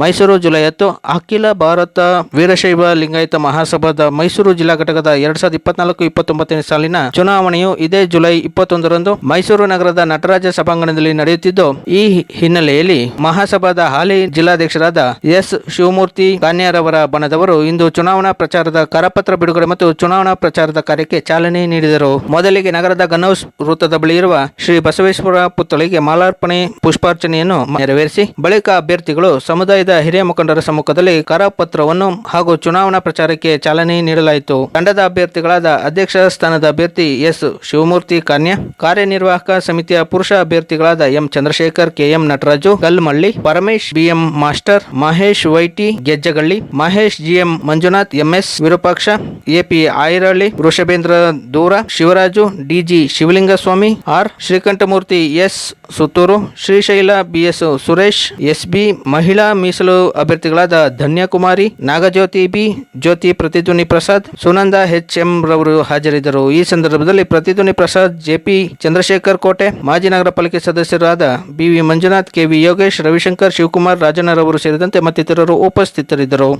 Mysuru July ಹತ್ತು ಅಖಿಲ ಭಾರತ ವೀರಶೈವ ಲಿಂಗಾಯತ ಮಹಾಸಭಾದ ಮೈಸೂರು ಜಿಲ್ಲಾ ಘಟಕದ ಎರಡ್ ಸಾವಿರದ ಇಪ್ಪತ್ನಾಲ್ಕು ಇಪ್ಪತ್ತೊಂಬತ್ತನೇ ಸಾಲಿನ ಚುನಾವಣೆಯು ಇದೇ ಜುಲೈ ಇಪ್ಪತ್ತೊಂದರಂದು ಮೈಸೂರು ನಗರದ ನಟರಾಜ ಸಭಾಂಗಣದಲ್ಲಿ ನಡೆಯುತ್ತಿದ್ದು, ಈ ಹಿನ್ನೆಲೆಯಲ್ಲಿ ಮಹಾಸಭಾದ ಹಾಲಿ ಜಿಲ್ಲಾಧ್ಯಕ್ಷರಾದ ಎಸ್ ಶಿವಮೂರ್ತಿ ಕಾನ್ಯಾರವರ ಬಣದವರು ಇಂದು ಚುನಾವಣಾ ಪ್ರಚಾರದ ಕರಪತ್ರ ಬಿಡುಗಡೆ ಮತ್ತು ಚುನಾವಣಾ ಪ್ರಚಾರದ ಕಾರ್ಯಕ್ಕೆ ಚಾಲನೆ ನೀಡಿದರು. ಮೊದಲಿಗೆ ನಗರದ ಗನೌಸ್ ವೃತ್ತದ ಬಳಿ ಇರುವ ಶ್ರೀ ಬಸವೇಶ್ವರ ಪುತ್ಥಳಿಗೆ ಮಾಲಾರ್ಪಣೆ ಪುಷ್ಪಾರ್ಚನೆಯನ್ನು ನೆರವೇರಿಸಿ, ಬಳಿಕ ಅಭ್ಯರ್ಥಿಗಳು ಸಮುದಾಯದ ಹಿರಿಯ ಮುಖಂಡರ ಸಮ್ಮುಖದಲ್ಲಿ ಕರಪತ್ರವನ್ನು ಹಾಗೂ ಚುನಾವಣಾ ಪ್ರಚಾರಕ್ಕೆ ಚಾಲನೆ ನೀಡಲಾಯಿತು. ತಂಡದ ಅಭ್ಯರ್ಥಿಗಳಾದ ಅಧ್ಯಕ್ಷ ಸ್ಥಾನದ ಅಭ್ಯರ್ಥಿ ಎಸ್. ಶಿವಮೂರ್ತಿ ಕಾನ್ಯ, ಕಾರ್ಯನಿರ್ವಾಹಕ ಸಮಿತಿಯ ಪುರುಷ ಅಭ್ಯರ್ಥಿಗಳಾದ M. Chandrashekar K M Nataraju, Kalmalli, Paramesh B M master, Mahesh Y T, Gejjagalli, Mahesh G M Manjunath M S Virupaksha A P Ayaralli, Vrishabhendra ದೂರ, Shivaraju D G Shivalingaswamy, R. Srikantamurthy, S. Suttur, Srishaila B S Suresh S B ಮಹಿಳಾ ಮೀಸಲು ಅಭ್ಯರ್ಥಿಗಳಾದ Dhanyakumari, Nagajyothi B, Jyothi Pratidhwani Prasad, Sunanda H M ರವರು ಹಾಜರಿದ್ದರು. ಈ ಸಂದರ್ಭದಲ್ಲಿ ಪ್ರತಿಧ್ವನಿ Prasad, JP Chandrashekhar ಕೋಟೆ, ಮಾಜಿ ನಗರ ಪಾಲಿಕೆ ಸದಸ್ಯರಾದ B V Manjunath, K V Yogesh, Ravishankar, Shivakumar ರಾಜನರವರು ಸೇರಿದಂತೆ ಮತ್ತಿತರರು ಉಪಸ್ಥಿತರಿದ್ದರು.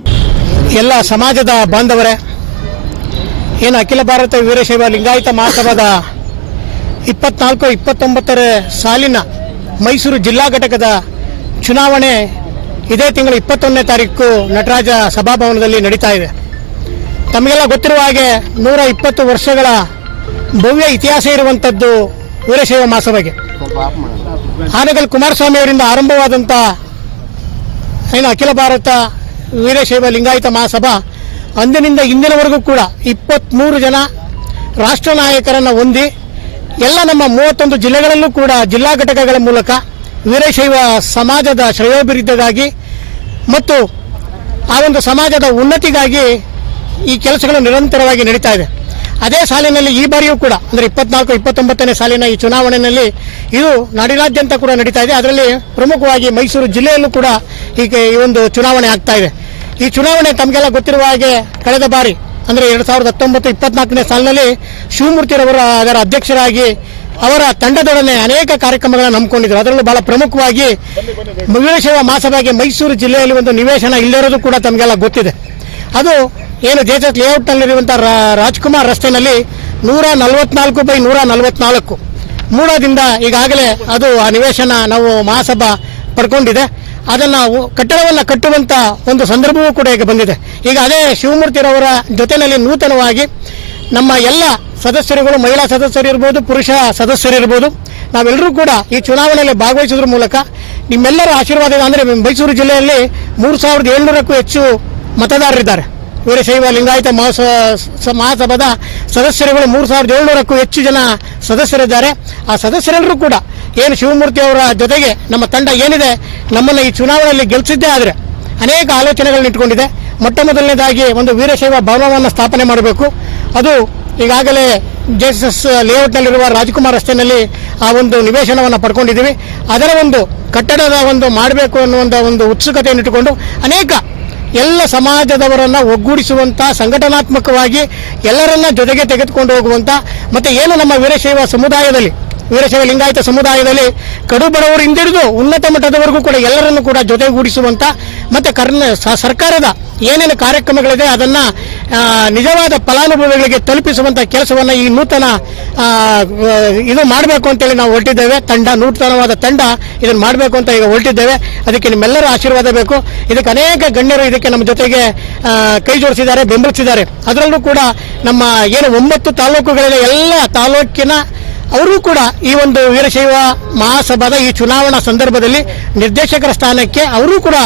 ಎಲ್ಲ ಸಮಾಜದ ಬಾಂಧವರೇ, ಏನು ಅಖಿಲ ಭಾರತ ವೀರಶೈವ ಲಿಂಗಾಯತ ಮಹಾಸಭಾದ ಇಪ್ಪತ್ನಾಲ್ಕು, ಇಪ್ಪತ್ತೊಂಬತ್ತರ ಸಾಲಿನ ಮೈಸೂರು ಜಿಲ್ಲಾ ಘಟಕದ ಚುನಾವಣೆ ಇದೇ ತಿಂಗಳ ಇಪ್ಪತ್ತೊಂದನೇ ತಾರೀಕು ನಟರಾಜ ಸಭಾಭವನದಲ್ಲಿ ನಡೀತಾ ಇದೆ. ತಮಗೆಲ್ಲ ಗೊತ್ತಿರುವ ಹಾಗೆ ನೂರ ಇಪ್ಪತ್ತು ವರ್ಷಗಳ ಭವ್ಯ ಇತಿಹಾಸ ಇರುವಂಥದ್ದು ವೀರಶೈವ ಮಹಾಸಭೆಗೆ ಆನಗಲ್ ಕುಮಾರಸ್ವಾಮಿ ಅವರಿಂದ ಆರಂಭವಾದಂಥ, ಏನು ಅಖಿಲ ಭಾರತ ವೀರಶೈವ ಲಿಂಗಾಯತ ಮಹಾಸಭಾ, ಅಂದಿನಿಂದ ಇಂದಿನವರೆಗೂ ಕೂಡ ಇಪ್ಪತ್ತ್ಮೂರು ಜನ ರಾಷ್ಟ್ರ ನಾಯಕರನ್ನು ಹೊಂದಿ ಎಲ್ಲ ನಮ್ಮ ಮೂವತ್ತೊಂದು ಜಿಲ್ಲೆಗಳಲ್ಲೂ ಕೂಡ ಜಿಲ್ಲಾ ಘಟಕಗಳ ಮೂಲಕ ವೀರಶೈವ ಸಮಾಜದ ಶ್ರೇಯೋಭಿವೃದ್ಧಿಗಾಗಿ ಮತ್ತು ಆ ಒಂದು ಸಮಾಜದ ಉನ್ನತಿಗಾಗಿ ಈ ಕೆಲಸಗಳು ನಿರಂತರವಾಗಿ ನಡೀತಾ ಇದೆ. ಅದೇ ಸಾಲಿನಲ್ಲಿ ಈ ಬಾರಿಯೂ ಕೂಡ, ಅಂದರೆ ಇಪ್ಪತ್ನಾಲ್ಕು, ಇಪ್ಪತ್ತೊಂಬತ್ತನೇ ಸಾಲಿನ ಈ ಚುನಾವಣೆಯಲ್ಲಿ ಇದು ನಾಡಿನಾದ್ಯಂತ ಕೂಡ ನಡೀತಾ ಇದೆ. ಅದರಲ್ಲಿ ಪ್ರಮುಖವಾಗಿ ಮೈಸೂರು ಜಿಲ್ಲೆಯಲ್ಲೂ ಕೂಡ ಈಗ ಈ ಒಂದು ಚುನಾವಣೆ ಆಗ್ತಾ ಇದೆ. ಈ ಚುನಾವಣೆ ತಮಗೆಲ್ಲ ಗೊತ್ತಿರುವ ಹಾಗೆ ಕಳೆದ ಬಾರಿ, ಅಂದರೆ ಎರಡು ಸಾವಿರದ ಹತ್ತೊಂಬತ್ತು ಇಪ್ಪತ್ನಾಲ್ಕನೇ ಸಾಲಿನಲ್ಲಿ ಶಿವಮೂರ್ತಿರವರು, ಅದರ ಅಧ್ಯಕ್ಷರಾಗಿ ಅವರ ತಂಡದೊಡನೆ ಅನೇಕ ಕಾರ್ಯಕ್ರಮಗಳನ್ನು ನಂಬಿಕೊಂಡಿದ್ದರು ಅದರಲ್ಲೂ ಬಹಳ ಪ್ರಮುಖವಾಗಿ ವೀರಶೈವ ಮಹಾಸಭೆಗೆ ಮೈಸೂರು ಜಿಲ್ಲೆಯಲ್ಲಿ ಒಂದು ನಿವೇಶನ ಇಲ್ಲಿರೋದು ಕೂಡ ತಮಗೆಲ್ಲ ಗೊತ್ತಿದೆ. ಅದು ಏನು ಜೆ ಎಸ್ ಲೇಔಟ್ನಲ್ಲಿರುವಂಥ ರಾಜ್ಕುಮಾರ್ ರಸ್ತೆಯಲ್ಲಿ ನೂರ ನಲವತ್ನಾಲ್ಕು ಬೈ ನೂರ ನಲವತ್ನಾಲ್ಕು. ಮೂಡದಿಂದ ಈಗಾಗಲೇ ಅದು ಆ ನಿವೇಶನ ನಾವು ಮಹಾಸಭಾ ಪಡ್ಕೊಂಡಿದೆ. ಅದನ್ನು ಕಟ್ಟಡವನ್ನು ಕಟ್ಟುವಂಥ ಒಂದು ಸಂದರ್ಭವೂ ಕೂಡ ಈಗ ಬಂದಿದೆ. ಈಗ ಅದೇ ಶಿವಮೂರ್ತಿರವರ ಜೊತೆಯಲ್ಲಿ ನೂತನವಾಗಿ ನಮ್ಮ ಎಲ್ಲ ಸದಸ್ಯರುಗಳು, ಮಹಿಳಾ ಸದಸ್ಯರಿರ್ಬೋದು ಪುರುಷ ಸದಸ್ಯರು ಇರ್ಬೋದು, ನಾವೆಲ್ಲರೂ ಕೂಡ ಈ ಚುನಾವಣೆಯಲ್ಲಿ ಭಾಗವಹಿಸೋದ್ರ ಮೂಲಕ ನಿಮ್ಮೆಲ್ಲರ ಆಶೀರ್ವಾದ ಅಂದರೆ ಮೈಸೂರು ಜಿಲ್ಲೆಯಲ್ಲಿ ಮೂರು ಸಾವಿರದ ಏಳ್ನೂರಕ್ಕೂ ಹೆಚ್ಚು ಮತದಾರರಿದ್ದಾರೆ ವೀರಶೈವ ಲಿಂಗಾಯತ ಮಹಾಸ ಮಹಾಸಭಾದ ಸದಸ್ಯರುಗಳು ಮೂರು ಸಾವಿರದ ಏಳ್ನೂರಕ್ಕೂ ಹೆಚ್ಚು ಜನ ಸದಸ್ಯರಿದ್ದಾರೆ. ಆ ಸದಸ್ಯರೆಲ್ಲರೂ ಕೂಡ ಏನು ಶಿವಮೂರ್ತಿ ಅವರ ಜೊತೆಗೆ ನಮ್ಮ ತಂಡ ಏನಿದೆ, ನಮ್ಮನ್ನು ಈ ಚುನಾವಣೆಯಲ್ಲಿ ಗೆಲ್ಲಿಸಿದ್ದೇ ಆದರೆ ಅನೇಕ ಆಲೋಚನೆಗಳನ್ನ ಇಟ್ಕೊಂಡಿದೆ ಮೊಟ್ಟ ಮೊದಲನೇದಾಗಿ ಒಂದು ವೀರಶೈವ ಭವನವನ್ನು ಸ್ಥಾಪನೆ ಮಾಡಬೇಕು. ಅದು ಈಗಾಗಲೇ ಜೆ ಎಸ್ ಎಸ್ ಲೇಔಟ್ನಲ್ಲಿರುವ ರಾಜ್ಕುಮಾರ್ ರಸ್ತೆಯಲ್ಲಿ ಆ ಒಂದು ನಿವೇಶನವನ್ನು ಪಡ್ಕೊಂಡಿದ್ದೀವಿ. ಅದರ ಒಂದು ಕಟ್ಟಡದ ಒಂದು ಮಾಡಬೇಕು ಅನ್ನುವಂಥ ಒಂದು ಉತ್ಸುಕತೆಯನ್ನು ಇಟ್ಟುಕೊಂಡು ಅನೇಕ ಎಲ್ಲ ಸಮಾಜದವರನ್ನು ಒಗ್ಗೂಡಿಸುವಂಥ ಸಂಘಟನಾತ್ಮಕವಾಗಿ ಎಲ್ಲರನ್ನ ಜೊತೆಗೆ ತೆಗೆದುಕೊಂಡು ಹೋಗುವಂಥ ಮತ್ತು ಏನು ನಮ್ಮ ವೀರಶೈವ ಸಮುದಾಯದಲ್ಲಿ ವೀರಶೈವ ಲಿಂಗಾಯತ ಸಮುದಾಯದಲ್ಲಿ ಕಡು ಬಡವರು ಹಿಂದಿಡಿದು ಉನ್ನತ ಮಟ್ಟದವರೆಗೂ ಕೂಡ ಎಲ್ಲರನ್ನು ಕೂಡ ಜೊತೆಗೂಡಿಸುವಂಥ ಮತ್ತು ಕರ್ನ ಸರ್ಕಾರದ ಏನೇನು ಕಾರ್ಯಕ್ರಮಗಳಿದೆ ಅದನ್ನು ನಿಜವಾದ ಫಲಾನುಭವಿಗಳಿಗೆ ತಲುಪಿಸುವಂಥ ಕೆಲಸವನ್ನು ಈ ನೂತನ ಇದು ಮಾಡಬೇಕು ಅಂತೇಳಿ ನಾವು ಹೊರಟಿದ್ದೇವೆ. ತಂಡ, ನೂತನವಾದ ತಂಡ ಇದನ್ನು ಮಾಡಬೇಕು ಅಂತ ಈಗ ಹೊರಟಿದ್ದೇವೆ. ಅದಕ್ಕೆ ನಿಮ್ಮೆಲ್ಲರ ಆಶೀರ್ವಾದ ಬೇಕು. ಇದಕ್ಕೆ ಅನೇಕ ಗಣ್ಯರು ಇದಕ್ಕೆ ನಮ್ಮ ಜೊತೆಗೆ ಕೈ ಜೋಡಿಸಿದ್ದಾರೆ, ಬೆಂಬಲಿಸಿದ್ದಾರೆ. ಅದರಲ್ಲೂ ಕೂಡ ನಮ್ಮ ಏನು ಒಂಬತ್ತು ತಾಲೂಕುಗಳಿದೆ, ಎಲ್ಲ ತಾಲೂಕಿನ ಅವರು ಕೂಡ ಈ ಒಂದು ವೀರಶೈವ ಮಹಾಸಭಾದ ಈ ಚುನಾವಣಾ ಸಂದರ್ಭದಲ್ಲಿ ನಿರ್ದೇಶಕರ ಸ್ಥಾನಕ್ಕೆ ಅವರು ಕೂಡ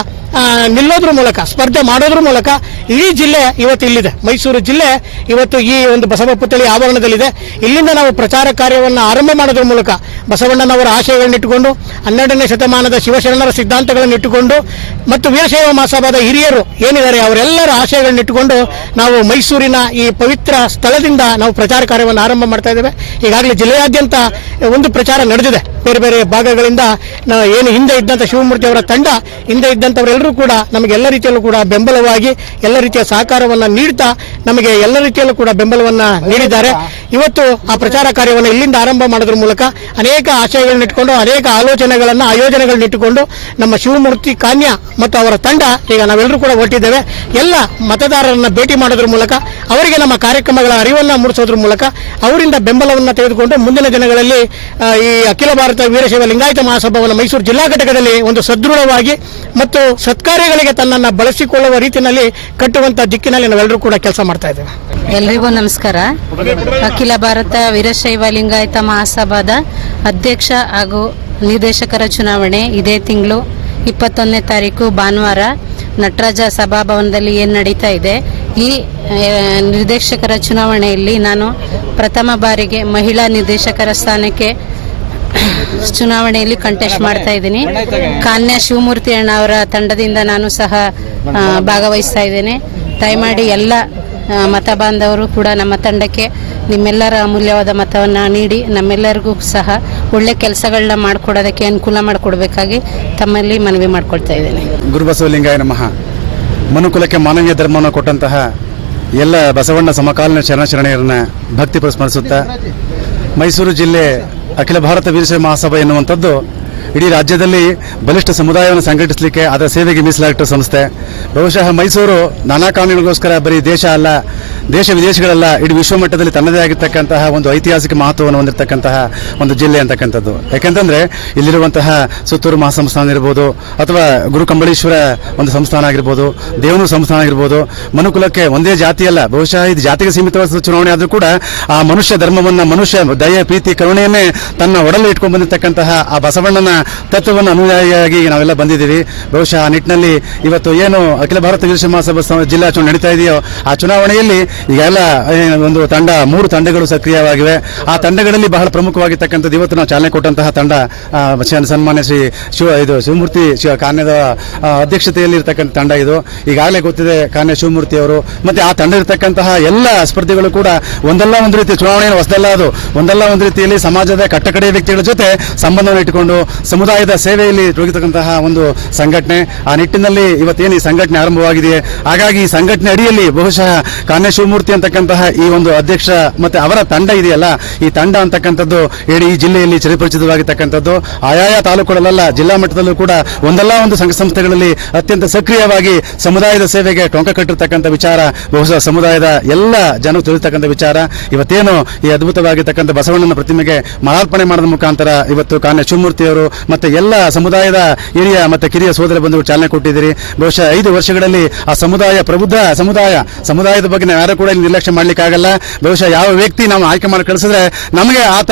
ನಿಲ್ಲೋದ್ರ ಮೂಲಕ, ಸ್ಪರ್ಧೆ ಮಾಡೋದ್ರ ಮೂಲಕ ಇಡೀ ಜಿಲ್ಲೆ ಇವತ್ತು ಇಲ್ಲಿದೆ. ಮೈಸೂರು ಜಿಲ್ಲೆ ಇವತ್ತು ಈ ಒಂದು ಬಸವ ಪುತ್ಥಳಿ ಆವರಣದಲ್ಲಿದೆ. ಇಲ್ಲಿಂದ ನಾವು ಪ್ರಚಾರ ಕಾರ್ಯವನ್ನು ಆರಂಭ ಮಾಡೋದ್ರ ಮೂಲಕ ಬಸವಣ್ಣನವರ ಆಶಯಗಳನ್ನಿಟ್ಟುಕೊಂಡು ಹನ್ನೆರಡನೇ ಶತಮಾನದ ಶಿವಶರಣರ ಸಿದ್ಧಾಂತಗಳನ್ನು ಇಟ್ಟುಕೊಂಡು, ಮತ್ತು ವೀರಶೈವ ಮಹಾಸಭಾದ ಹಿರಿಯರು ಏನಿದ್ದಾರೆ ಅವರೆಲ್ಲರ ಆಶಯಗಳನ್ನಿಟ್ಟುಕೊಂಡು ನಾವು ಮೈಸೂರಿನ ಈ ಪವಿತ್ರ ಸ್ಥಳದಿಂದ ನಾವು ಪ್ರಚಾರ ಕಾರ್ಯವನ್ನು ಆರಂಭ ಮಾಡ್ತಾ ಇದ್ದೇವೆ. ಈಗಾಗಲೇ ಜಿಲ್ಲೆಯಾದ್ಯಂತ ಒಂದು ಪ್ರಚಾರ ನಡೆದಿದೆ. ಬೇರೆ ಬೇರೆ ಭಾಗಗಳಿಂದ ಏನು ಹಿಂದೆ ಇದ್ದಂಥ ಶಿವಮೂರ್ತಿ ಅವರ ತಂಡ, ಹಿಂದೆ ಇದ್ದಂಥವರೆಲ್ಲರೂ ತಾವೆಲ್ಲರೂ ಕೂಡ ನಮಗೆ ಎಲ್ಲ ರೀತಿಯಲ್ಲೂ ಕೂಡ ಬೆಂಬಲವಾಗಿ ಎಲ್ಲ ರೀತಿಯ ಸಹಕಾರವನ್ನ ನೀಡ್ತಾ ನಮಗೆ ಎಲ್ಲ ರೀತಿಯಲ್ಲೂ ಕೂಡ ಬೆಂಬಲವನ್ನ ನೀಡಿದ್ದಾರೆ. ಇವತ್ತು ಆ ಪ್ರಚಾರ ಕಾರ್ಯವನ್ನು ಇಲ್ಲಿಂದ ಆರಂಭ ಮಾಡೋದ್ರ ಮೂಲಕ ಅನೇಕ ಆಶಯಗಳನ್ನ ಇಟ್ಕೊಂಡು ಅನೇಕ ಆಲೋಚನೆಗಳನ್ನ, ಆಯೋಜನೆಗಳನ್ನ ಇಟ್ಟುಕೊಂಡು ನಮ್ಮ ಶಿವಮೂರ್ತಿ ಕಾನ್ಯ ಮತ್ತು ಅವರ ತಂಡ ಈಗ ನಾವೆಲ್ಲರೂ ಕೂಡ ಒಟ್ಟಿದ್ದೇವೆ ಎಲ್ಲ ಮತದಾರರನ್ನ ಭೇಟಿ ಮಾಡೋದ್ರ ಮೂಲಕ, ಅವರಿಗೆ ನಮ್ಮ ಕಾರ್ಯಕ್ರಮಗಳ ಅರಿವನ್ನ ಮೂಡಿಸೋದ್ರ ಮೂಲಕ, ಅವರಿಂದ ಬೆಂಬಲವನ್ನ ತೆಗೆದುಕೊಂಡು ಮುಂದಿನ ದಿನಗಳಲ್ಲಿ ಈ ಅಖಿಲ ಭಾರತ ವೀರಶೈವ ಲಿಂಗಾಯತ ಮಹಾಸಭಾವನ್ನು ಮೈಸೂರು ಜಿಲ್ಲಾ ಘಟಕದಲ್ಲಿ ಒಂದು ಸದೃಢವಾಗಿ ಮತ್ತು ಸತ್ಕಾರ್ಯಗಳಿಗೆ ತನ್ನನ್ನು ಬಳಸಿಕೊಳ್ಳುವ ರೀತಿಯಲ್ಲಿ ಕಟ್ಟುವಂತ ದಿಕ್ಕಿನಲ್ಲಿ ನಾವೆಲ್ಲರೂ ಕೂಡ ಕೆಲಸ ಮಾಡ್ತಾ ಇದ್ದೇವೆ. ಎಲ್ರಿಗೂ ನಮಸ್ಕಾರ. ಅಖಿಲ ಭಾರತ ವೀರಶೈವ ಲಿಂಗಾಯತ ಮಹಾಸಭಾದ ಅಧ್ಯಕ್ಷ ಹಾಗೂ ನಿರ್ದೇಶಕರ ಚುನಾವಣೆ ಇದೇ ತಿಂಗಳು ಇಪ್ಪತ್ತೊಂದನೇ ತಾರೀಕು ಭಾನುವಾರ ನಟರಾಜ ಸಭಾಭವನದಲ್ಲಿ ಏನು ನಡೀತಾ ಇದೆ. ಈ ನಿರ್ದೇಶಕರ ಚುನಾವಣೆಯಲ್ಲಿ ನಾನು ಪ್ರಥಮ ಬಾರಿಗೆ ಮಹಿಳಾ ನಿರ್ದೇಶಕರ ಸ್ಥಾನಕ್ಕೆ ಚುನಾವಣೆಯಲ್ಲಿ ಕಂಟೆಸ್ಟ್ ಮಾಡ್ತಾ ಇದ್ದೀನಿ. ಕಾನ್ಯ ಶಿವಮೂರ್ತಿ ಅಣ್ಣ ಅವರ ತಂಡದಿಂದ ನಾನು ಸಹ ಭಾಗವಹಿಸ್ತಾ ಇದ್ದೇನೆ. ದಯಮಾಡಿ ಎಲ್ಲ ಮತ ಬಾಂಧವರು ಕೂಡ ನಮ್ಮ ತಂಡಕ್ಕೆ ನಿಮ್ಮೆಲ್ಲರ ಅಮೂಲ್ಯವಾದ ಮತವನ್ನು ನೀಡಿ, ನಮ್ಮೆಲ್ಲರಿಗೂ ಸಹ ಒಳ್ಳೆ ಕೆಲಸಗಳನ್ನ ಮಾಡಿಕೊಡೋದಕ್ಕೆ ಅನುಕೂಲ ಮಾಡಿಕೊಡ್ಬೇಕಾಗಿ ತಮ್ಮಲ್ಲಿ ಮನವಿ ಮಾಡ್ಕೊಳ್ತಾ ಇದ್ದೇನೆ. ಗುರುಬಸವಲಿಂಗಾಯ ನಮಃ. ಮನುಕುಲಕ್ಕೆ ಮಾನವೀಯ ಧರ್ಮವನ್ನು ಕೊಟ್ಟಂತಹ ಎಲ್ಲ ಬಸವಣ್ಣ ಸಮಕಾಲೀನ ಶರಣಶರಣೆಯರನ್ನ ಭಕ್ತಿ ಸ್ಮರಿಸುತ್ತಾ ಮೈಸೂರು ಜಿಲ್ಲೆ ಅಖಿಲ ಭಾರತ ವೀರಶೈವ ಮಹಾಸಭಾ ಎನ್ನುವಂಥದ್ದು ಇಡೀ ರಾಜ್ಯದಲ್ಲಿ ಬಲಿಷ್ಠ ಸಮುದಾಯವನ್ನು ಸಂಘಟಿಸಲಿಕ್ಕೆ ಅದರ ಸೇವೆಗೆ ಮೀಸಲಾಗಿಟ್ಟ ಸಂಸ್ಥೆ. ಬಹುಶಃ ಮೈಸೂರು ನಾನಾ ಕಾರಣಗಳಿಗೋಸ್ಕರ ಬರೀ ದೇಶ ಅಲ್ಲ, ದೇಶ ವಿದೇಶಗಳಲ್ಲ ಇಡೀ ವಿಶ್ವಮಟ್ಟದಲ್ಲಿ ತನ್ನದೇ ಆಗಿರ್ತಕ್ಕಂತಹ ಒಂದು ಐತಿಹಾಸಿಕ ಮಹತ್ವವನ್ನು ಹೊಂದಿರತಕ್ಕಂತಹ ಒಂದು ಜಿಲ್ಲೆ ಅಂತಕ್ಕಂಥದ್ದು. ಯಾಕೆಂತಂದ್ರೆ ಇಲ್ಲಿರುವಂತಹ ಸುತ್ತೂರು ಮಹಾಸಂಸ್ಥಾನ ಇರ್ಬೋದು ಅಥವಾ ಗುರು ಕಂಬಳೇಶ್ವರ ಒಂದು ಸಂಸ್ಥಾನ ಆಗಿರ್ಬೋದು, ದೇವನೂರು ಸಂಸ್ಥಾನ ಆಗಿರ್ಬೋದು, ಮನುಕುಲಕ್ಕೆ ಒಂದೇ ಜಾತಿ ಅಲ್ಲ, ಬಹುಶಃ ಇದು ಜಾತಿಗೆ ಸೀಮಿತವಾದ ಚುನಾವಣೆ ಆದರೂ ಕೂಡ ಆ ಮನುಷ್ಯ ಧರ್ಮವನ್ನು, ಮನುಷ್ಯ ದಯೆ, ಪ್ರೀತಿ, ಕರುಣೆಯನ್ನೇ ತನ್ನ ಒಡಲು ಇಟ್ಕೊಂಡು ಬಂದಿರತಕ್ಕಂತಹ ಆ ಬಸವಣ್ಣನ ತತ್ವವನ್ನು ಅನುಯಾಯಿಯಾಗಿ ನಾವೆಲ್ಲ ಬಂದಿದ್ದೀವಿ. ಬಹುಶಃ ಆ ನಿಟ್ಟಿನಲ್ಲಿ ಇವತ್ತು ಏನು ಅಖಿಲ ಭಾರತ ವೀರಶೈವ ಮಹಾಸಭಾ ಜಿಲ್ಲಾ ಚುನಾವಣೆ ನಡೀತಾ ಇದೆಯೋ ಆ ಚುನಾವಣೆಯಲ್ಲಿ ಈಗೆಲ್ಲ ಒಂದು ತಂಡ, ಮೂರು ತಂಡಗಳು ಸಕ್ರಿಯವಾಗಿವೆ. ಆ ತಂಡಗಳಲ್ಲಿ ಬಹಳ ಪ್ರಮುಖವಾಗಿರ್ತಕ್ಕಂಥದ್ದು ಇವತ್ತು ನಾವು ಚಾಲನೆ ಕೊಟ್ಟಂತಹ ತಂಡ ಸನ್ಮಾನ್ಯ ಶ್ರೀ ಶಿವ, ಇದು ಶಿವಮೂರ್ತಿ, ಶಿವ ಕಾನ್ಯದ ಅಧ್ಯಕ್ಷತೆಯಲ್ಲಿ ಇರತಕ್ಕಂಥ ತಂಡ ಇದು. ಈಗಾಗಲೇ ಗೊತ್ತಿದೆ ಕಾನ್ಯ ಶಿವಮೂರ್ತಿ ಅವರು. ಮತ್ತೆ ಆ ತಂಡ ಇರತಕ್ಕಂತಹ ಎಲ್ಲ ಸ್ಪರ್ಧಿಗಳು ಕೂಡ ಒಂದಲ್ಲ ಒಂದು ರೀತಿ ಚುನಾವಣೆ ಹೊಸದಲ್ಲ ಅದು. ಒಂದಲ್ಲ ಒಂದು ರೀತಿಯಲ್ಲಿ ಸಮಾಜದ ಕಟ್ಟಕಡೆಯ ವ್ಯಕ್ತಿಗಳ ಜೊತೆ ಸಂಬಂಧವನ್ನು ಇಟ್ಟುಕೊಂಡು ಸಮುದಾಯದ ಸೇವೆಯಲ್ಲಿ ತೊಡಗಿರ್ತಕ್ಕಂತಹ ಒಂದು ಸಂಘಟನೆ. ಆ ನಿಟ್ಟಿನಲ್ಲಿ ಇವತ್ತೇನು ಈ ಸಂಘಟನೆ ಆರಂಭವಾಗಿದೆ ಹಾಗಾಗಿ ಈ ಸಂಘಟನೆ ಅಡಿಯಲ್ಲಿ ಬಹುಶಃ ಕಾನ್ಯ ಶಿವಮೂರ್ತಿ ಅಂತಕ್ಕಂತಹ ಈ ಒಂದು ಅಧ್ಯಕ್ಷ ಮತ್ತೆ ಅವರ ತಂಡ ಇದೆಯಲ್ಲ, ಈ ತಂಡ ಅಂತಕ್ಕಂಥದ್ದು ಇಡೀ ಜಿಲ್ಲೆಯಲ್ಲಿ ಚಿರಪರಿಚಿತವಾಗಿರ್ತಕ್ಕಂಥದ್ದು ಆಯಾಯ ತಾಲೂಕುಗಳಲ್ಲ ಜಿಲ್ಲಾ ಮಟ್ಟದಲ್ಲೂ ಕೂಡ ಒಂದಲ್ಲ ಒಂದು ಸಂಘ ಸಂಸ್ಥೆಗಳಲ್ಲಿ ಅತ್ಯಂತ ಸಕ್ರಿಯವಾಗಿ ಸಮುದಾಯದ ಸೇವೆಗೆ ಟೊಂಕ ಕಟ್ಟಿರ್ತಕ್ಕಂಥ ವಿಚಾರ, ಬಹುಶಃ ಸಮುದಾಯದ ಎಲ್ಲ ಜನರು ತಿಳಿರ್ತಕ್ಕಂಥ ವಿಚಾರ. ಇವತ್ತೇನು ಈ ಅದ್ಭುತವಾಗಿರ್ತಕ್ಕಂಥ ಬಸವಣ್ಣನ ಪ್ರತಿಮೆಗೆ ಮಾಲಾರ್ಪಣೆ ಮಾಡೋದ ಮುಖಾಂತರ ಇವತ್ತು ಕಾನ್ಯ ಶಿವಮೂರ್ತಿಯವರು ಮತ್ತೆ ಎಲ್ಲ ಸಮುದಾಯದ ಹಿರಿಯ ಮತ್ತೆ ಕಿರಿಯ ಸೋದರ ಬಂಧುಗಳು ಚಾಲನೆ ಕೊಟ್ಟಿದ್ದೀರಿ. ಬಹುಶಃ ಐದು ವರ್ಷಗಳಲ್ಲಿ ಆ ಸಮುದಾಯ ಪ್ರಬುದ್ಧ ಸಮುದಾಯ ಸಮುದಾಯದ ಬಗ್ಗೆ ನಾವು ಯಾರು ಕೂಡ ನಿರ್ಲಕ್ಷ್ಯ ಮಾಡ್ಲಿಕ್ಕಾಗಲ್ಲ ಬಹುಶಃ ಯಾವ ವ್ಯಕ್ತಿ ನಾವು ಆಯ್ಕೆ ಮಾಡಿ ಕಳಿಸಿದ್ರೆ ನಮಗೆ ಆತ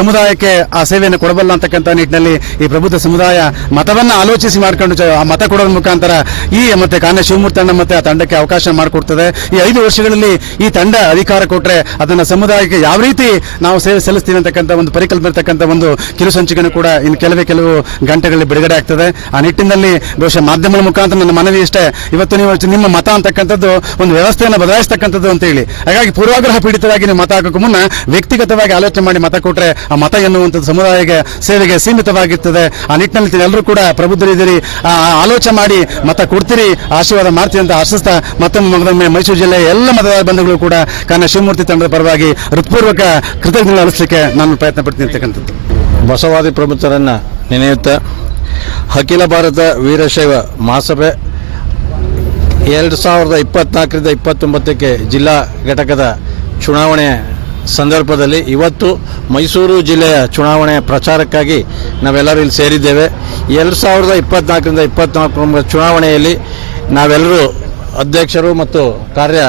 ಸಮುದಾಯಕ್ಕೆ ಆ ಸೇವೆಯನ್ನು ಕೊಡಬಲ್ಲ ಅಂತಕ್ಕಂಥ ನಿಟ್ಟಿನಲ್ಲಿ ಈ ಪ್ರಬುದ್ಧ ಸಮುದಾಯ ಮತವನ್ನ ಆಲೋಚಿಸಿ ಮಾಡ್ಕೊಂಡು ಆ ಮತ ಕೊಡೋದ್ರ ಮುಖಾಂತರ ಈ ಮತ್ತೆ ಕಾನ್ಯ ಶಿವಮೂರ್ತಿ ತಂಡ ಮತ್ತೆ ಆ ತಂಡಕ್ಕೆ ಅವಕಾಶ ಮಾಡಿಕೊಡ್ತದೆ. ಈ ಐದು ವರ್ಷಗಳಲ್ಲಿ ಈ ತಂಡ ಅಧಿಕಾರ ಕೊಟ್ರೆ ಅದನ್ನ ಸಮುದಾಯಕ್ಕೆ ಯಾವ ರೀತಿ ನಾವು ಸೇವೆ ಸಲ್ಲಿಸ್ತೀವಿ ಅಂತಕ್ಕಂಥ ಒಂದು ಪರಿಕಲ್ಪನೆ ಇರ್ತಕ್ಕಂಥ ಒಂದು ಕಿರುಸಂಚಿಕೆಯನ್ನು ಕೂಡ ಇನ್ನು ಕೆಲವೇ ಕೆಲವು ಗಂಟೆಗಳಲ್ಲಿ ಬಿಡುಗಡೆ ಆಗ್ತದೆ. ಆ ನಿಟ್ಟಿನಲ್ಲಿ ಬಹುಶಃ ಮಾಧ್ಯಮಗಳ ಮುಖಾಂತರ ನನ್ನ ಮನವಿ ಇಷ್ಟೇ. ಇವತ್ತು ನೀವು ನಿಮ್ಮ ಮತ ಅಂತಕ್ಕಂಥದ್ದು ಒಂದು ವ್ಯವಸ್ಥೆಯನ್ನು ಬದಲಾಯಿಸ್ತಕ್ಕಂಥದ್ದು ಅಂತ ಹೇಳಿ. ಹಾಗಾಗಿ ಪೂರ್ವಾಗ್ರಹ ಪೀಡಿತವಾಗಿ ನೀವು ಮತ ಹಾಕೋಕ್ಕೂ ಮುನ್ನ ವ್ಯಕ್ತಿಗತವಾಗಿ ಆಲೋಚನೆ ಮಾಡಿ ಮತ ಕೊಟ್ರೆ ಆ ಮತ ಎನ್ನುವಂಥದ್ದು ಸಮುದಾಯಕ್ಕೆ ಸೇವೆಗೆ ಸೀಮಿತವಾಗಿರ್ತದೆ. ಆ ನಿಟ್ಟಿನಲ್ಲಿ ಎಲ್ಲರೂ ಕೂಡ ಪ್ರಬುದ್ಧರಿದ್ದೀರಿ ಆಲೋಚನೆ ಮಾಡಿ ಮತ ಕೊಡ್ತೀರಿ. ಆಶೀರ್ವಾದ ಮಾಡ್ತೀರಿ ಅಂತ ಆಶಿಸ್ತಾ ಮತ್ತೊಮ್ಮೆ ಮೈಸೂರು ಜಿಲ್ಲೆಯ ಎಲ್ಲ ಮತದಾರ ಬಂಧುಗಳು ಕೂಡ ಕಾರಣ ಶಿವಮೂರ್ತಿ ತಂಡದ ಪರವಾಗಿ ಹೃತ್ಪೂರ್ವಕ ಕೃತಜ್ಞತೆ ಅಳಿಸಲಿಕ್ಕೆ ನಾನು ಪ್ರಯತ್ನ ಪಡ್ತೀನಿ ಅಂತಕ್ಕಂಥದ್ದು. ಬಸವಾದಿ ಪ್ರಮುಖರನ್ನು ನೆನೆಯುತ್ತಾ? ಅಖಿಲ ಭಾರತ ವೀರಶೈವ ಮಹಾಸಭೆ ಎರಡು ಸಾವಿರದ ಇಪ್ಪತ್ನಾಲ್ಕರಿಂದ ಇಪ್ಪತ್ತೊಂಬತ್ತಕ್ಕೆ ಜಿಲ್ಲಾ ಘಟಕದ ಚುನಾವಣೆ ಸಂದರ್ಭದಲ್ಲಿ ಇವತ್ತು ಮೈಸೂರು ಜಿಲ್ಲೆಯ ಚುನಾವಣೆ ಪ್ರಚಾರಕ್ಕಾಗಿ ನಾವೆಲ್ಲರೂ ಇಲ್ಲಿ ಸೇರಿದ್ದೇವೆ. ಎರಡು ಸಾವಿರದ ಇಪ್ಪತ್ನಾಲ್ಕರಿಂದ ಇಪ್ಪತ್ನಾಲ್ಕು ಚುನಾವಣೆಯಲ್ಲಿ ನಾವೆಲ್ಲರೂ ಅಧ್ಯಕ್ಷರು ಮತ್ತು ಕಾರ್ಯ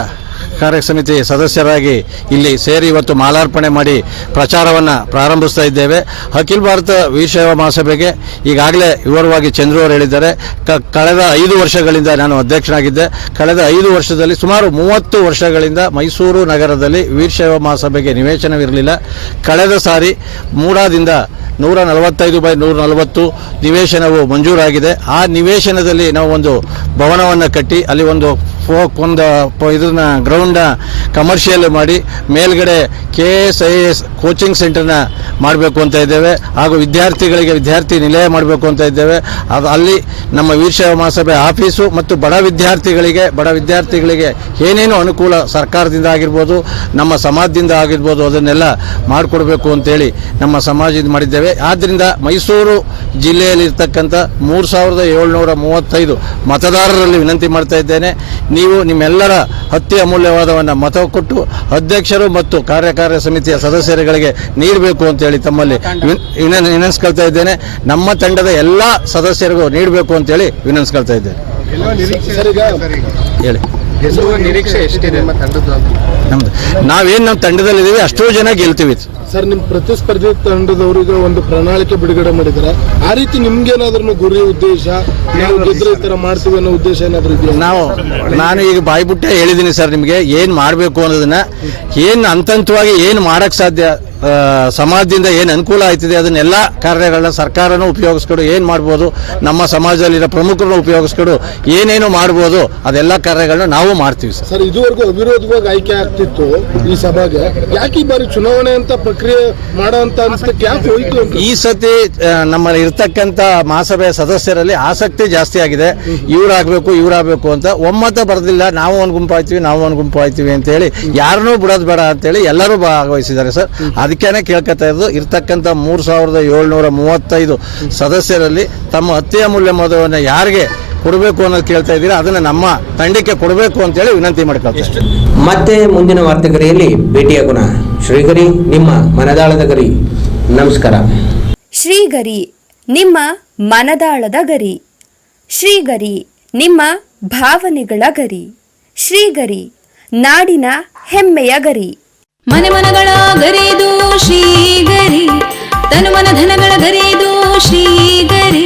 ಕಾರ್ಯ ಸಮಿತಿ ಸದಸ್ಯರಾಗಿ ಇಲ್ಲಿ ಸೇರಿ ಇವತ್ತು ಮಾಲಾರ್ಪಣೆ ಮಾಡಿ ಪ್ರಚಾರವನ್ನು ಪ್ರಾರಂಭಿಸ್ತಾ ಇದ್ದೇವೆ. ಅಖಿಲ ಭಾರತ ವೀರಶೈವ ಮಹಾಸಭೆಗೆ ಈಗಾಗಲೇ ವಿವರವಾಗಿ ಚಂದ್ರು ಅವರು ಹೇಳಿದ್ದಾರೆ ಕಳೆದ ಐದು ವರ್ಷಗಳಿಂದ ನಾನು ಅಧ್ಯಕ್ಷನಾಗಿದ್ದೆ. ಕಳೆದ ಐದು ವರ್ಷದಲ್ಲಿ ಸುಮಾರು ಮೂವತ್ತು ವರ್ಷಗಳಿಂದ ಮೈಸೂರು ನಗರದಲ್ಲಿ ವೀರಶೈವ ಮಹಾಸಭೆಗೆ ನಿವೇಶನವಿರಲಿಲ್ಲ. ಕಳೆದ ಸಾರಿ ಮೂಡಾದಿಂದ ನೂರ ನಲವತ್ತೈದು ಬೈ ನೂರ ನಲವತ್ತು ನಿವೇಶನವು ಮಂಜೂರಾಗಿದೆ. ಆ ನಿವೇಶನದಲ್ಲಿ ನಾವು ಒಂದು ಭವನವನ್ನು ಕಟ್ಟಿ, ಅಲ್ಲಿ ಒಂದು ಫೋಕ್ ಒಂದು ಪ- ಇದನ್ನ ಗ್ರೌಂಡ್ನ ಕಮರ್ಷಿಯಲ್ ಮಾಡಿ ಮೇಲ್ಗಡೆ K S I S coaching ಸೆಂಟರ್ನ ಮಾಡಬೇಕು ಅಂತ ಇದ್ದೇವೆ. ಹಾಗೂ ವಿದ್ಯಾರ್ಥಿಗಳಿಗೆ ವಿದ್ಯಾರ್ಥಿ ನಿಲಯ ಮಾಡಬೇಕು ಅಂತ ಇದ್ದೇವೆ. ಅದು ಅಲ್ಲಿ ನಮ್ಮ ವೀರಶೈವ ಮಹಾಸಭೆ ಆಫೀಸು ಮತ್ತು ಬಡ ವಿದ್ಯಾರ್ಥಿಗಳಿಗೆ ಬಡ ವಿದ್ಯಾರ್ಥಿಗಳಿಗೆ ಏನೇನು ಅನುಕೂಲ ಸರ್ಕಾರದಿಂದ ಆಗಿರ್ಬೋದು, ನಮ್ಮ ಸಮಾಜದಿಂದ ಆಗಿರ್ಬೋದು ಅದನ್ನೆಲ್ಲ ಮಾಡಿಕೊಡ್ಬೇಕು ಅಂತೇಳಿ ನಮ್ಮ ಸಮಾಜದಿಂದ ಮಾಡಿದ್ದೇವೆ. ಆದ್ದರಿಂದ ಮೈಸೂರು ಜಿಲ್ಲೆಯಲ್ಲಿ ಇರ್ತಕ್ಕಂಥ ಮೂರು ಸಾವಿರದ ಏಳ್ನೂರ ಮೂವತ್ತೈದು ಮತದಾರರಲ್ಲಿ ವಿನಂತಿ ಮಾಡ್ತಾ ಇದ್ದೇನೆ. ನೀವು ನಿಮ್ಮೆಲ್ಲರ ಅತಿ ಅಮೂಲ್ಯವಾದವನ್ನು ಮತ ಕೊಟ್ಟು ಅಧ್ಯಕ್ಷರು ಮತ್ತು ಕಾರ್ಯಕಾರಿ ಸಮಿತಿಯ ಸದಸ್ಯರುಗಳಿಗೆ ನೀಡಬೇಕು ಅಂತೇಳಿ ತಮ್ಮಲ್ಲಿ ವಿನ್- ವಿನ- ವಿನಂತಿಸ್ಕೊಳ್ತಾ ಇದ್ದೇನೆ. ನಮ್ಮ ತಂಡದ ಎಲ್ಲ ಸದಸ್ಯರಿಗೂ ನೀಡಬೇಕು ಅಂತೇಳಿ ವಿನಂತಿಸ್ಕೊಳ್ತಾ ಇದ್ದೇನೆ. ಹೇಳಿ. ನಿರೀಕ್ಷೆ ಎಷ್ಟಿದೆ? ನಿಮ್ಮ ತಂಡದ ನಮ್ದು. ನಾವೇನು ನಮ್ಮ ತಂಡದಲ್ಲಿದ್ದೀವಿ ಅಷ್ಟೋ ಜನ ಗೆಲ್ತೀವಿ. ಸರ್ ನಿಮ್ಮ ಪ್ರತಿಸ್ಪರ್ಧಿ ತಂಡದವರಿಗೆ ಒಂದು ಪ್ರಣಾಳಿಕೆ ಬಿಡುಗಡೆ ಮಾಡಿದ್ದಾರೆ? ಆ ರೀತಿ ನಿಮ್ಗೇನಾದ್ರೂ ಗುರಿ ಉದ್ದೇಶ ನಾವು ಗೆದ್ರೆ ಈ ತರ ಮಾಡ್ತೀವಿ ಅನ್ನೋ ಉದ್ದೇಶ ಏನಾದರೂ ಇದೆಯಾ? ನಾವು ನಾನು ಈಗ ಬಾಯ್ಬಿಟ್ಟೆ ಹೇಳಿದ್ದೀನಿ ಸರ್ ನಿಮಗೆ ಏನು ಮಾಡಬೇಕು ಅನ್ನೋದನ್ನ ಏನು ಅಂತಂತವಾಗಿ ಏನು ಮಾಡಕ್ ಸಾಧ್ಯ ಆ, ಸಮಾಜದಿಂದ ಏನು ಅನುಕೂಲ ಆಯ್ತಿದೆ ಅದನ್ನೆಲ್ಲ ಕಾರ್ಯಗಳನ್ನ ಸರ್ಕಾರನೂ ಉಪಯೋಗಿಸ್ಕೊಂಡು ಏನು ಮಾಡ್ಬೋದು ನಮ್ಮ ಸಮಾಜದಲ್ಲಿರೋ ಪ್ರಮುಖರನ್ನ ಉಪಯೋಗಿಸ್ಕೊಂಡು ಏನೇನು ಮಾಡ್ಬೋದು ಅದೆಲ್ಲ ಕಾರ್ಯಗಳನ್ನ ನಾವು ಮಾಡ್ತೀವಿ ಸರ್. ಸರ್ ಇದುವರೆಗೂ ಅವಿರೋಧವಾಗಿ ಆಯ್ಕೆ ಆಗ್ತಿತ್ತು ಈ ಸಭೆಗೆ. ಯಾಕೆ ಈ ಬಾರಿ ಚುನಾವಣೆ ಅಂತ ಪ್ರಕ್ರಿಯೆ ಮಾಡೋ ಅಂತ ಅನ್ಸ್ತಕ್ಕೆ ಯಾಕೆ ಹೋಯ್ತು ಈ ಸತಿ ನಮ್ಮ ಇರ್ತಕ್ಕಂಥ ಮಹಾಸಭೆಯ ಸದಸ್ಯರಲ್ಲಿ ಆಸಕ್ತಿ ಜಾಸ್ತಿ ಆಗಿದೆ. ಇವ್ರಾಗಬೇಕು ಇವ್ರಾಗಬೇಕು ಅಂತ. ಒಮ್ಮತ ಬರೆದಿಲ್ಲ, ನಾವು ಒಂದು ಗುಂಪು ಆಯ್ತೀವಿ, ನಾವು ಒಂದು ಗುಂಪು ಆಯ್ತೀವಿ ಅಂತೇಳಿ ಯಾರನ್ನೂ ಬಿಡೋದು ಬೇಡ ಅಂತೇಳಿ ಎಲ್ಲರೂ ಭಾಗವಹಿಸಿದ್ದಾರೆ ಸರ್. ಅದಕ್ಕೇನೆ ಕೇಳ್ಕೊತಾ ಇರೋದು, ಇರ್ತಕ್ಕಂಥ ಮೂರು ಸಾವಿರದ ಏಳ್ನೂರ ಮೂವತ್ತೈದು ಸದಸ್ಯರಲ್ಲಿ ತಮ್ಮ ಅತ್ಯಮೂಲ್ಯ ಯಾರಿಗೆ ಕೊಡಬೇಕು ಅನ್ನೋದು ಕೇಳ್ತಾ ಇದ್ದೀರಾ ಅದನ್ನು ನಮ್ಮ ತಂಡಕ್ಕೆ ಕೊಡಬೇಕು ಅಂತ ಹೇಳಿ ವಿನಂತಿ ಮಾಡ್ಕೊಳ್ತೀವಿ ಮತ್ತೆ ಮುಂದಿನ ವಾರ್ತೆಗರಿಯಲ್ಲಿ ಭೇಟಿಯಾಗೋಣ ಶ್ರೀಗರಿ ನಿಮ್ಮ ಮನದಾಳದ ಗರಿ. ನಮಸ್ಕಾರ. ಶ್ರೀಗರಿ ನಿಮ್ಮ ಮನದಾಳದ ಗರಿ. ಶ್ರೀಗರಿ ನಿಮ್ಮ ಭಾವನೆಗಳ ಗರಿ. ಶ್ರೀಗರಿ ನಾಡಿನ ಹೆಮ್ಮೆಯ ಗರಿ. ಮನೆ ಮನಗಳ ಗರಿದು ಶ್ರೀಗರಿ ತನು ಮನ ಧನಗಳ ಗರಿದು ಶ್ರೀಗರಿ.